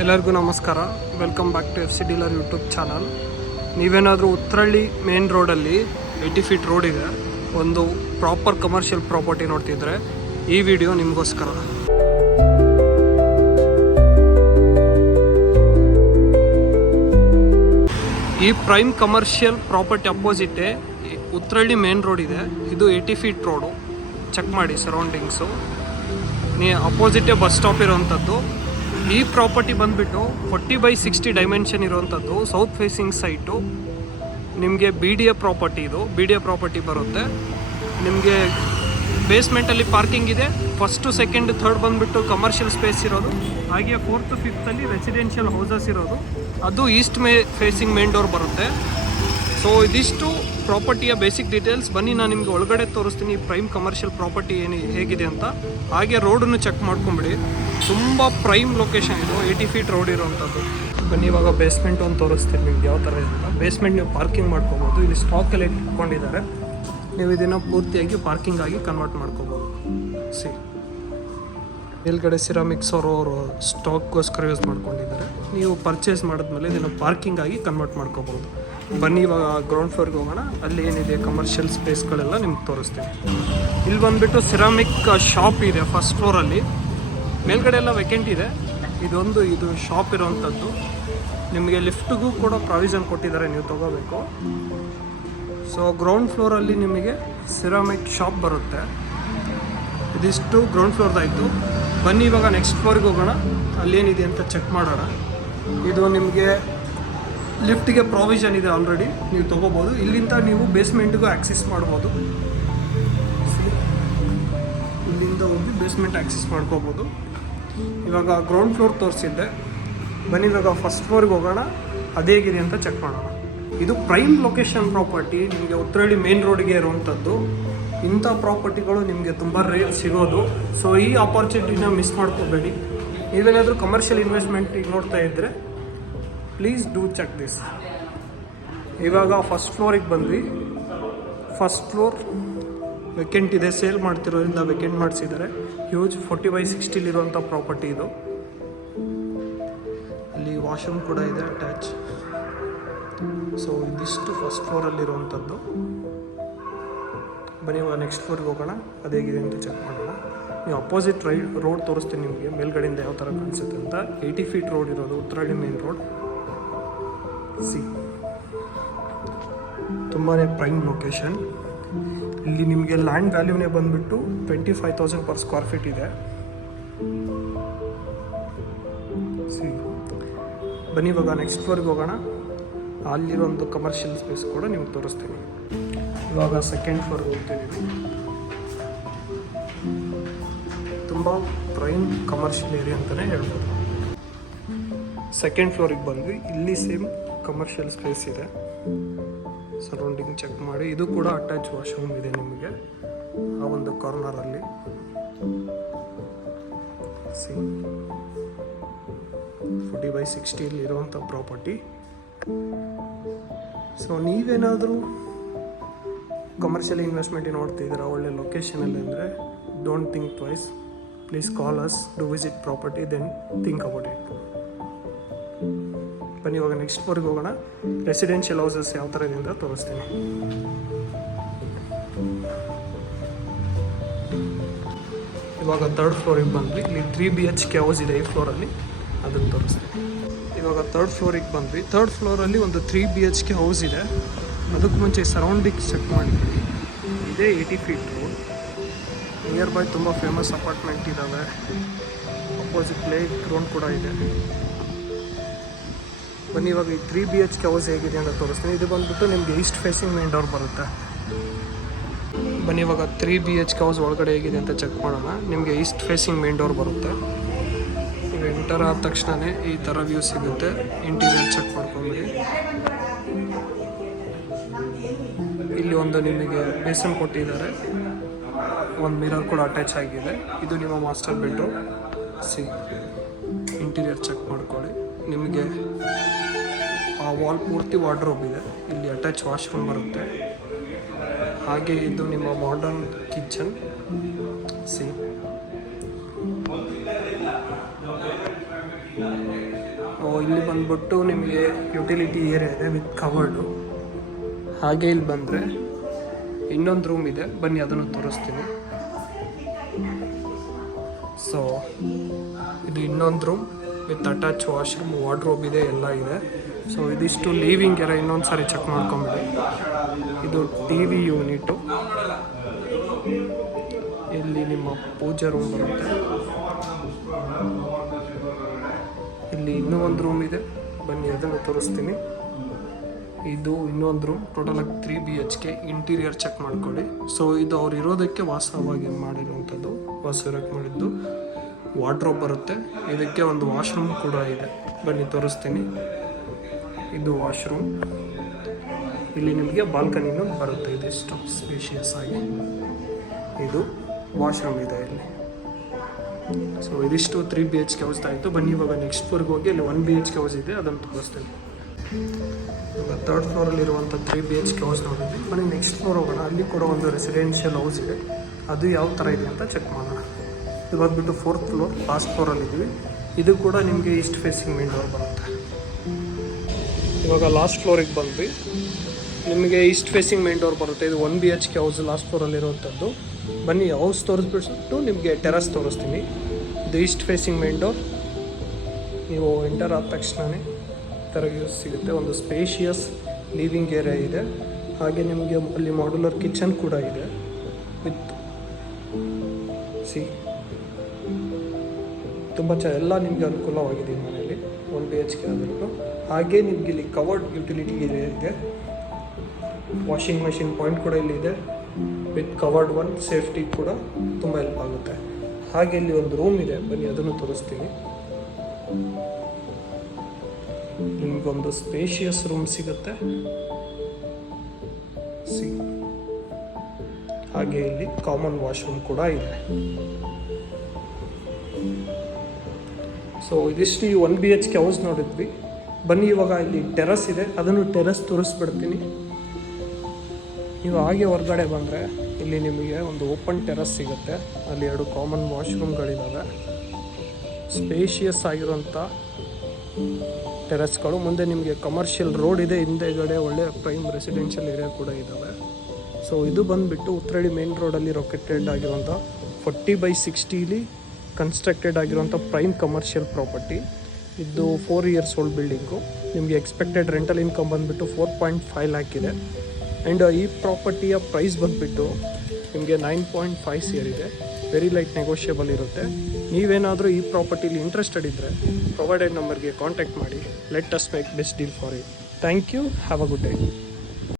ಎಲ್ಲರಿಗೂ ನಮಸ್ಕಾರ. Welcome back to FC dealer YouTube channel. ನೀವೇನಾದರೂ ಉತ್ತರಳ್ಳಿ ಮೇನ್ ರೋಡಲ್ಲಿ 80 ಫೀಟ್ ರೋಡ್ ಇದೆ, ಒಂದು ಪ್ರಾಪರ್ ಕಮರ್ಷಿಯಲ್ ಪ್ರಾಪರ್ಟಿ ನೋಡ್ತಿದ್ರೆ ಈ ವಿಡಿಯೋ ನಿಮಗೋಸ್ಕರ. ಈ prime commercial property opposite Uttarahalli main road ಇದೆ. ಇದು 80 ಫೀಟ್ ರೋಡು. ಚೆಕ್ ಮಾಡಿ ಸರೌಂಡಿಂಗ್ಸು. ಅಪೋಸಿಟೇ ಬಸ್ ಸ್ಟಾಪ್ ಇರೋವಂಥದ್ದು. ಈ ಪ್ರಾಪರ್ಟಿ ಬಂದುಬಿಟ್ಟು 40/60 ಡೈಮೆನ್ಷನ್ ಇರುವಂಥದ್ದು. South facing site. ನಿಮಗೆ BDA ಪ್ರಾಪರ್ಟಿ ಇದು. BDA ಪ್ರಾಪರ್ಟಿ ಬರುತ್ತೆ. ನಿಮಗೆ ಬೇಸ್ಮೆಂಟಲ್ಲಿ ಪಾರ್ಕಿಂಗ್ ಇದೆ. ಫಸ್ಟು ಸೆಕೆಂಡ್ ಥರ್ಡ್ ಬಂದುಬಿಟ್ಟು ಕಮರ್ಷಿಯಲ್ ಸ್ಪೇಸ್ ಇರೋದು. ಹಾಗೆ 4th 5th ರೆಸಿಡೆನ್ಷಿಯಲ್ ಹೌಸಸ್ ಇರೋದು. ಅದು ಈಸ್ಟ್ ಫೇಸಿಂಗ್ ಮೇನ್ ಡೋರ್ ಬರುತ್ತೆ. ಸೊ ಇದಿಷ್ಟು ಪ್ರಾಪರ್ಟಿಯ ಬೇಸಿಕ್ ಡೀಟೇಲ್ಸ್. ಬನ್ನಿ ನಾನು ನಿಮಗೆ ಒಳಗಡೆ ತೋರಿಸ್ತೀನಿ ಪ್ರೈಮ್ ಕಮರ್ಷಿಯಲ್ ಪ್ರಾಪರ್ಟಿ ಹೇಗಿದೆ ಅಂತ. ಹಾಗೆ ರೋಡನ್ನು ಚೆಕ್ ಮಾಡ್ಕೊಂಬಿಡಿ. ತುಂಬ ಪ್ರೈಮ್ ಲೊಕೇಶನ್ ಇದು. 80 ಫೀಟ್ ರೋಡ್ ಇರೋವಂಥದ್ದು. ಬನ್ನಿ ಇವಾಗ ಬೇಸ್ಮೆಂಟ್ ಒಂದು ತೋರಿಸ್ತೀನಿ ನಿಮ್ಗೆ ಯಾವ ಥರ ಇದೆ. ಬೇಸ್ಮೆಂಟ್ ನೀವು ಪಾರ್ಕಿಂಗ್ ಮಾಡ್ಕೋಬೋದು. ಇಲ್ಲಿ ಸ್ಟಾಕಲ್ಲಿ ಇಟ್ಕೊಂಡಿದ್ದಾರೆ. ನೀವು ಇದನ್ನು ಪೂರ್ತಿಯಾಗಿ ಪಾರ್ಕಿಂಗ್ ಆಗಿ ಕನ್ವರ್ಟ್ ಮಾಡ್ಕೋಬೋದು. ಮೇಲ್ಗಡೆ ಸಿರಾಮಿಕ್ಸ್ ಅವರು ಸ್ಟಾಕ್ಗೋಸ್ಕರ ಯೂಸ್ ಮಾಡ್ಕೊಂಡಿದ್ದಾರೆ. ನೀವು ಪರ್ಚೇಸ್ ಮಾಡಿದ್ಮೇಲೆ ಇದನ್ನು ಪಾರ್ಕಿಂಗ್ ಆಗಿ ಕನ್ವರ್ಟ್ ಮಾಡ್ಕೋಬೋದು. ಬನ್ನಿ ಇವಾಗ ಗ್ರೌಂಡ್ ಫ್ಲೋರ್ಗೆ ಹೋಗೋಣ. ಅಲ್ಲಿ ಏನಿದೆ ಕಮರ್ಷಿಯಲ್ ಸ್ಪೇಸ್ಗಳೆಲ್ಲ ನಿಮ್ಗೆ ತೋರಿಸ್ತೀನಿ. ಇಲ್ಲಿ ಬಂದುಬಿಟ್ಟು ಸಿರಾಮಿಕ್ ಶಾಪ್ ಇದೆ ಫಸ್ಟ್ ಫ್ಲೋರಲ್ಲಿ. ಮೇಲ್ಗಡೆ ಎಲ್ಲ ವೆಕೆಂಟ್ ಇದೆ. ಇದು ಶಾಪ್ ಇರೋವಂಥದ್ದು. ನಿಮಗೆ ಲಿಫ್ಟ್ಗೂ ಕೂಡ ಪ್ರಾವಿಷನ್ ಕೊಟ್ಟಿದ್ದಾರೆ, ನೀವು ತೊಗೋಬೇಕು. ಸೊ ಗ್ರೌಂಡ್ ಫ್ಲೋರಲ್ಲಿ ನಿಮಗೆ ಸಿರಾಮಿಕ್ ಶಾಪ್ ಬರುತ್ತೆ. ಇದಿಷ್ಟು ಗ್ರೌಂಡ್ ಫ್ಲೋರ್ದಾಯಿತು. ಬನ್ನಿ ಇವಾಗ ನೆಕ್ಸ್ಟ್ ಫ್ಲೋರ್ಗೆ ಹೋಗೋಣ. ಅಲ್ಲೇನಿದೆ ಅಂತ ಚೆಕ್ ಮಾಡೋಣ. ಇದು ನಿಮಗೆ ಲಿಫ್ಟಿಗೆ ಪ್ರಾವಿಷನ್ ಇದೆ ಆಲ್ರೆಡಿ, ನೀವು ತೊಗೋಬೋದು. ಇಲ್ಲಿಂದ ನೀವು ಬೇಸ್ಮೆಂಟ್ಗೂ ಆ್ಯಕ್ಸೆಸ್ ಮಾಡ್ಬೋದು. ಇಲ್ಲಿಂದ ಹೋಗಿ ಬೇಸ್ಮೆಂಟ್ ಆ್ಯಕ್ಸೆಸ್ ಮಾಡ್ಕೋಬೋದು. ಇವಾಗ ಗ್ರೌಂಡ್ ಫ್ಲೋರ್ ತೋರಿಸಿದ್ದೆ. ಬನ್ನಿ ಇವಾಗ ಫಸ್ಟ್ ಫ್ಲೋರ್ಗೆ ಹೋಗೋಣ. ಅದೇಗಿದೆ ಅಂತ ಚೆಕ್ ಮಾಡೋಣ. ಇದು ಪ್ರೈಮ್ ಲೊಕೇಶನ್ ಪ್ರಾಪರ್ಟಿ. ನಿಮಗೆ ಉತ್ತರಳ್ಳಿ ಮೇನ್ ರೋಡ್ಗೆ ಇರುವಂಥದ್ದು. ಇಂಥ ಪ್ರಾಪರ್ಟಿಗಳು ನಿಮಗೆ ತುಂಬ ರೇರ್ ಸಿಗೋದು. ಸೊ ಈ ಆಪರ್ಚುನಿಟಿನ ಮಿಸ್ ಮಾಡ್ಕೋಬೇಡಿ. ನೀವೇನಾದರೂ ಕಮರ್ಷಿಯಲ್ ಇನ್ವೆಸ್ಟ್ಮೆಂಟಿಗೆ ನೋಡ್ತಾ ಇದ್ದರೆ ಪ್ಲೀಸ್ ಡೂ ಚೆಕ್ ದಿಸ್. ಇವಾಗ ಫಸ್ಟ್ ಫ್ಲೋರಿಗೆ ಬಂದ್ವಿ. ಫಸ್ಟ್ ಫ್ಲೋರ್ ವೆಕೆಂಟ್ ಇದೆ. ಸೇಲ್ ಮಾಡ್ತಿರೋದ್ರಿಂದ ವೆಕೆಂಟ್ ಮಾಡಿಸಿದ್ದಾರೆ. ಹ್ಯೂಜ್ 40/60 ಇರುವಂಥ ಪ್ರಾಪರ್ಟಿ ಇದು. ಇಲ್ಲಿ ವಾಶ್ರೂಮ್ ಕೂಡ ಇದೆ ಅಟ್ಯಾಚ್. ಸೊ ಇದಿಷ್ಟು ಫಸ್ಟ್ ಫ್ಲೋರಲ್ಲಿರುವಂಥದ್ದು. ಬನ್ನಿ ಇವಾಗ ನೆಕ್ಸ್ಟ್ ಫ್ಲೋರ್ಗೆ ಹೋಗೋಣ. ಅದೇಗಿದೆ ಅಂತ ಚೆಕ್ ಮಾಡೋಣ. ನೀವು ಅಪೋಸಿಟ್ ರೋಡ್ ತೋರಿಸ್ತೀನಿ ನಿಮಗೆ ಮೇಲ್ಗಡೆಯಿಂದ ಯಾವ ಥರ ಕಾಣಿಸುತ್ತೆ ಅಂತ. 80 ಫೀಟ್ ರೋಡ್ ಇರೋದು ಉತ್ತರಳ್ಳಿ ಮೇನ್ ರೋಡ್. ತುಂಬಾ ಪ್ರೈಮ್ ಲೊಕೇಶನ್. ಇಲ್ಲಿ ನಿಮಗೆ ಲ್ಯಾಂಡ್ ವ್ಯಾಲ್ಯೂನೇ ಬಂದುಬಿಟ್ಟು 25,000 per ಸ್ಕ್ವೇರ್ ಫೀಟ್ ಇದೆ. ಬನ್ನಿ ಇವಾಗ ನೆಕ್ಸ್ಟ್ ಫ್ಲೋರ್ಗೆ ಹೋಗೋಣ. ಅಲ್ಲಿರೋ ಒಂದು ಕಮರ್ಷಿಯಲ್ ಸ್ಪೇಸ್ ಕೂಡ ನಿಮ್ಗೆ ತೋರಿಸ್ತೀನಿ. ಇವಾಗ ಸೆಕೆಂಡ್ ಫ್ಲೋರ್ಗೆ ಹೋಗ್ತಿದ್ದೀವಿ. ತುಂಬ ಪ್ರೈಮ್ ಕಮರ್ಷಿಯಲ್ ಏರಿಯಾ ಅಂತಲೇ ಹೇಳ್ಬೋದು. ಸೆಕೆಂಡ್ ಫ್ಲೋರಿಗೆ ಬಂದ್ವಿ. ಇಲ್ಲಿ ಸೇಮ್ ಕಮರ್ಷಿಯಲ್ ಸ್ಪೇಸ್ ಇದೆ. ಸರೌಂಡಿಂಗ್ ಚೆಕ್ ಮಾಡಿ. ಇದು ಕೂಡ ಅಟ್ಯಾಚ್ ವಾಶ್ರೂಮ್ ಇದೆ ನಿಮಗೆ ಆ ಒಂದು ಕಾರ್ನರಲ್ಲಿ. 40/60 ಇರುವಂಥ ಪ್ರಾಪರ್ಟಿ. ಸೊ ನೀವೇನಾದರೂ ಕಮರ್ಷಿಯಲ್ ಇನ್ವೆಸ್ಟ್ಮೆಂಟ್ ನೋಡ್ತಿದ್ದೀರಾ ಒಳ್ಳೆ ಲೊಕೇಶನಲ್ಲಿ ಅಂದರೆ don't think twice. Please call us, do visit property, then think about it. ಬನ್ನಿ ಇವಾಗ ನೆಕ್ಸ್ಟ್ ಫ್ಲೋರ್ಗೆ ಹೋಗೋಣ. ರೆಸಿಡೆನ್ಷಿಯಲ್ ಹೌಸಸ್ ಯಾವ ಥರ ಇದೆ ಅಂತ ತೋರಿಸ್ತೀನಿ. ಇವಾಗ ಥರ್ಡ್ ಫ್ಲೋರಿಗೆ ಬಂದ್ವಿ. ಇಲ್ಲಿ 3 BHK ಹೌಸ್ ಇದೆ ಈ ಫ್ಲೋರಲ್ಲಿ, ಅದನ್ನು ತೋರಿಸ್ತೀನಿ. ಇವಾಗ ಥರ್ಡ್ ಫ್ಲೋರಿಗೆ ಬಂದ್ವಿ. ಥರ್ಡ್ ಫ್ಲೋರಲ್ಲಿ ಒಂದು 3 BHK ಹೌಸ್ ಇದೆ. ಅದಕ್ಕೆ ಮುಂಚೆ ಸರೌಂಡಿಂಗ್ಸ್ ಚೆಕ್ ಮಾಡಿದ್ವಿ. ಇದೇ 80 ಫೀಟ್ ರೋಡ್. ನಿಯರ್ ಬೈ ತುಂಬ ಫೇಮಸ್ ಅಪಾರ್ಟ್ಮೆಂಟ್ ಇದ್ದಾವೆ. ಅಪೋಸಿಟ್ ಪ್ಲೇ ಗ್ರೌಂಡ್ ಕೂಡ ಇದೆ. ಬನ್ನಿ ಇವಾಗ ಈ 3 BHK ಹೌಸ್ ಹೇಗಿದೆ ಅಂತ ತೋರಿಸ್ತೀನಿ. ಇದು ಬಂದುಬಿಟ್ಟು ನಿಮಗೆ ಈಸ್ಟ್ ಫೇಸಿಂಗ್ ಮೇನ್ ಡೋರ್ ಬರುತ್ತೆ. ಬನ್ನಿ ಇವಾಗ 3 BHK ಹೌಸ್ ಒಳಗಡೆ ಹೇಗಿದೆ ಅಂತ ಚೆಕ್ ಮಾಡೋಣ. ನಿಮಗೆ ಈಸ್ಟ್ ಫೇಸಿಂಗ್ ಮೇನ್ ಡೋರ್ ಬರುತ್ತೆ. ನೀವು ಎಂಟರ್ ಆದ ತಕ್ಷಣವೇ ಈ ಥರ ವ್ಯೂ ಸಿಗುತ್ತೆ. ಇಂಟೀರಿಯರ್ ಚೆಕ್ ಮಾಡ್ಕೊಂಬಿಡಿ. ಇಲ್ಲಿ ಒಂದು ನಿಮಗೆ ಬೇಸನ್ ಕೊಟ್ಟಿದ್ದಾರೆ. ಒಂದು ಮಿರರ್ ಕೂಡ ಅಟ್ಯಾಚ್ ಆಗಿದೆ. ಇದು ನಿಮ್ಮ ಮಾಸ್ಟರ್ ಬೆಡ್ರೂಮ್. ಇಂಟೀರಿಯರ್ ಚೆಕ್ ಮಾಡ್ಕೊಳ್ಳಿ. ನಿಮಗೆ ಆ ವಾಲ್ ಪೂರ್ತಿ ವಾರ್ಡ್ರೋಬ್ ಇದೆ. ಇಲ್ಲಿ ಅಟ್ಯಾಚ್ ವಾಶ್ರೂಮ್ ಬರುತ್ತೆ. ಹಾಗೆ ಇದು ನಿಮ್ಮ ಮಾಡರ್ನ್ ಕಿಚನ್. ಇಲ್ಲಿ ಬಂದ್ಬಿಟ್ಟು ನಿಮಗೆ ಯುಟಿಲಿಟಿ ಏರಿಯಾ ಇದೆ ವಿತ್ ಕವರ್ಡು. ಹಾಗೆ ಇಲ್ಲಿ ಬಂದರೆ ಇನ್ನೊಂದು ರೂಮ್ ಇದೆ, ಬನ್ನಿ ಅದನ್ನು ತೋರಿಸ್ತೀನಿ. ಸೊ ಇದು ಇನ್ನೊಂದು room with attach washroom, wardrobe ಇದೆ, ಎಲ್ಲ ಇದೆ. ಸೊ ಇದಿಷ್ಟು ಲೀವಿಂಗ್ ಏರಿಯಾ, ಇನ್ನೊಂದು ಸಾರಿ ಚೆಕ್ ಮಾಡ್ಕೊಂಬಿಡಿ. ಇದು ಟಿ ವಿ ಯೂನಿಟು. ಇಲ್ಲಿ ನಿಮ್ಮ ಪೂಜಾ ರೂಮ್ ಬರುತ್ತೆ. ಇಲ್ಲಿ ಇನ್ನೂ ಒಂದು ರೂಮ್ ಇದೆ, ಬನ್ನಿ ಅದನ್ನು ತೋರಿಸ್ತೀನಿ. ಇದು ಇನ್ನೊಂದು ರೂಮ್, ಟೋಟಲ್ ಆಗಿ 3 BHK. ಇಂಟೀರಿಯರ್ ಚೆಕ್ ಮಾಡ್ಕೊಳ್ಳಿ. ಸೊ ಇದು ಅವ್ರು ಇರೋದಕ್ಕೆ ವಾಸವಾಗಿ ಮಾಡಿರುವಂಥದ್ದು, ವಾಸವಿರಕ್ಕೆ ಮಾಡಿದ್ದು. ವಾರ್ಡ್ರೋಬ್ ಬರುತ್ತೆ, ಇದಕ್ಕೆ ಒಂದು ವಾಶ್ರೂಮ್ ಕೂಡ ಇದೆ, ಬನ್ನಿ ತೋರಿಸ್ತೀನಿ. ಇದು ವಾಶ್ರೂಮ್. ಇಲ್ಲಿ ನಿಮಗೆ ಬಾಲ್ಕನಿನೂ ಬರುತ್ತೆ, ಇದಿಷ್ಟು ಸ್ಪೇಷಿಯಸ್ ಆಗಿ. ಇದು ವಾಶ್ರೂಮ್ ಇದೆ ಇಲ್ಲಿ. ಸೊ ಇದಿಷ್ಟು 3 BHK ಹೌಸ್ ಆಯಿತು. ಬನ್ನಿ ಇವಾಗ ನೆಕ್ಸ್ಟ್ ಫ್ಲೋರ್ಗೆ ಹೋಗಿ ಅಲ್ಲಿ 1 BHK ಹೌಸ್ ಇದೆ, ಅದನ್ನು ತೋರಿಸ್ತೇನೆ. ಇವಾಗ 3rd ಫ್ಲೋರಲ್ಲಿರುವಂಥ 3 BHK ಹೌಸ್ ನೋಡಿದ್ವಿ. ಬನ್ನಿ ನೆಕ್ಸ್ಟ್ ಫ್ಲೋರ್ ಹೋಗೋಣ. ಅಲ್ಲಿ ಕೂಡ ಒಂದು ರೆಸಿಡೆನ್ಷಿಯಲ್ ಹೌಸ್ ಇದೆ, ಅದು ಯಾವ ಥರ ಇದೆ ಅಂತ ಚೆಕ್ ಮಾಡೋಣ. ಇದು ಬಂದುಬಿಟ್ಟು 4th ಫ್ಲೋರ್, ಲಾಸ್ಟ್ ಫ್ಲೋರಲ್ಲಿದ್ದೀವಿ. ಇದು ಕೂಡ ನಿಮಗೆ ಈಸ್ಟ್ ಫೇಸಿಂಗ್ ಮೇನ್ ಡೋರ್ ಬರುತ್ತೆ. ಇವಾಗ ಲಾಸ್ಟ್ ಫ್ಲೋರಿಗೆ ಬಂದ್ವಿ, ನಿಮಗೆ ಈಸ್ಟ್ ಫೇಸಿಂಗ್ ಮೇನ್ ಡೋರ್ ಬರುತ್ತೆ. ಇದು 1 BHK ಹೌಸ್ ಲಾಸ್ಟ್ ಫ್ಲೋರಲ್ಲಿರುವಂಥದ್ದು. ಬನ್ನಿ ಹೌಸ್ ತೋರಿಸ್ಬಿಟ್ಟು ನಿಮಗೆ ಟೆರಸ್ ತೋರಿಸ್ತೀನಿ. ಇದು ಈಸ್ಟ್ ಫೇಸಿಂಗ್ ಮೇನ್ ಡೋರ್. ನೀವು ಎಂಟರ್ ಆದ ತಕ್ಷಣವೇ ಥರ ಯೂಸ್ ಸಿಗುತ್ತೆ. ಒಂದು ಸ್ಪೇಷಿಯಸ್ ಲಿವಿಂಗ್ ಏರಿಯಾ ಇದೆ, ಹಾಗೆ ನಿಮಗೆ ಅಲ್ಲಿ ಮಾಡ್ಯುಲರ್ ಕಿಚನ್ ಕೂಡ ಇದೆ ವಿತ್ ತುಂಬ ಎಲ್ಲ ನಿಮಗೆ ಅನುಕೂಲವಾಗಿದೆ ಈ ಮನೆಯಲ್ಲಿ. 1 BHK ಆದರೂ ಹಾಗೆ ನಿಮಗೆ ಇಲ್ಲಿ ಕವರ್ಡ್ ಯುಟಿಲಿಟಿ ಏರಿಯಾ ಇದೆ. ವಾಷಿಂಗ್ ಮಷಿನ್ ಪಾಯಿಂಟ್ ಕೂಡ ಇಲ್ಲಿದೆ ವಿತ್ ಕವರ್ಡ್ ಒನ್. ಸೇಫ್ಟಿ ಕೂಡ ತುಂಬ ಹೆಲ್ಪ್ ಆಗುತ್ತೆ. ಹಾಗೆ ಇಲ್ಲಿ ಒಂದು ರೂಮ್ ಇದೆ, ಬನ್ನಿ ಅದನ್ನು ತೋರಿಸ್ತೀನಿ. ನಿಮಗೊಂದು ಸ್ಪೇಷಿಯಸ್ ರೂಮ್ ಸಿಗುತ್ತೆ. ಹಾಗೆ ಇಲ್ಲಿ ಕಾಮನ್ ವಾಶ್ರೂಮ್ ಕೂಡ ಇದೆ. ಸೊ ಇದಿಷ್ಟು ಈ 1 BHK ಹೌಸ್ ನೋಡಿದ್ವಿ. ಬನ್ನಿ ಇವಾಗ ಇಲ್ಲಿ ಟೆರಸ್ ಇದೆ, ಅದನ್ನು ಟೆರಸ್ ತೋರಿಸ್ಬಿಡ್ತೀನಿ. ನೀವು ಹಾಗೆ ಹೊರಗಡೆ ಬಂದರೆ ಇಲ್ಲಿ ನಿಮಗೆ ಒಂದು ಓಪನ್ ಟೆರಸ್ ಸಿಗುತ್ತೆ. ಅಲ್ಲಿ 2 ಕಾಮನ್ ವಾಶ್ರೂಮ್ಗಳಿದ್ದಾವೆ. ಸ್ಪೇಷಿಯಸ್ ಆಗಿರುವಂಥ ಟೆರಸ್ಗಳು. ಮುಂದೆ ನಿಮಗೆ ಕಮರ್ಷಿಯಲ್ ರೋಡ್ ಇದೆ, ಹಿಂದೆಗಡೆ ಒಳ್ಳೆಯ ಪ್ರೈಮ್ ರೆಸಿಡೆನ್ಷಿಯಲ್ ಏರಿಯಾ ಕೂಡ ಇದ್ದಾವೆ. ಸೊ ಇದು ಬಂದುಬಿಟ್ಟು ಉತ್ರಳ್ಳಿ ಮೇನ್ ರೋಡಲ್ಲಿ ಲೊಕೇಟೆಡ್ ಆಗಿರುವಂಥ 40/60 ಕನ್ಸ್ಟ್ರಕ್ಟೆಡ್ ಆಗಿರುವಂಥ ಪ್ರೈಮ್ ಕಮರ್ಷಿಯಲ್ ಪ್ರಾಪರ್ಟಿ. ಇದು 4 years ಓಲ್ಡ್ ಬಿಲ್ಡಿಂಗು. ನಿಮಗೆ ಎಕ್ಸ್ಪೆಕ್ಟೆಡ್ ರೆಂಟಲ್ ಇನ್ಕಮ್ ಬಂದುಬಿಟ್ಟು 4.5 lakh ಇದೆ. ಆ್ಯಂಡ್ ಈ ಪ್ರಾಪರ್ಟಿಯ ಪ್ರೈಸ್ ಬಂದುಬಿಟ್ಟು ನಿಮಗೆ 9.5 CR ಇದೆ. ವೆರಿ ಲೈಟ್ ನೆಗೋಷಿಯಬಲ್ ಇರುತ್ತೆ. ನೀವೇನಾದರೂ ಈ ಪ್ರಾಪರ್ಟಿಲಿ ಇಂಟ್ರೆಸ್ಟೆಡ್ ಇದ್ದರೆ ಪ್ರೊವೈಡೆಡ್ ನಂಬರ್ಗೆ ಕಾಂಟ್ಯಾಕ್ಟ್ ಮಾಡಿ. Let us make best deal for you. Thank you. Have a good day.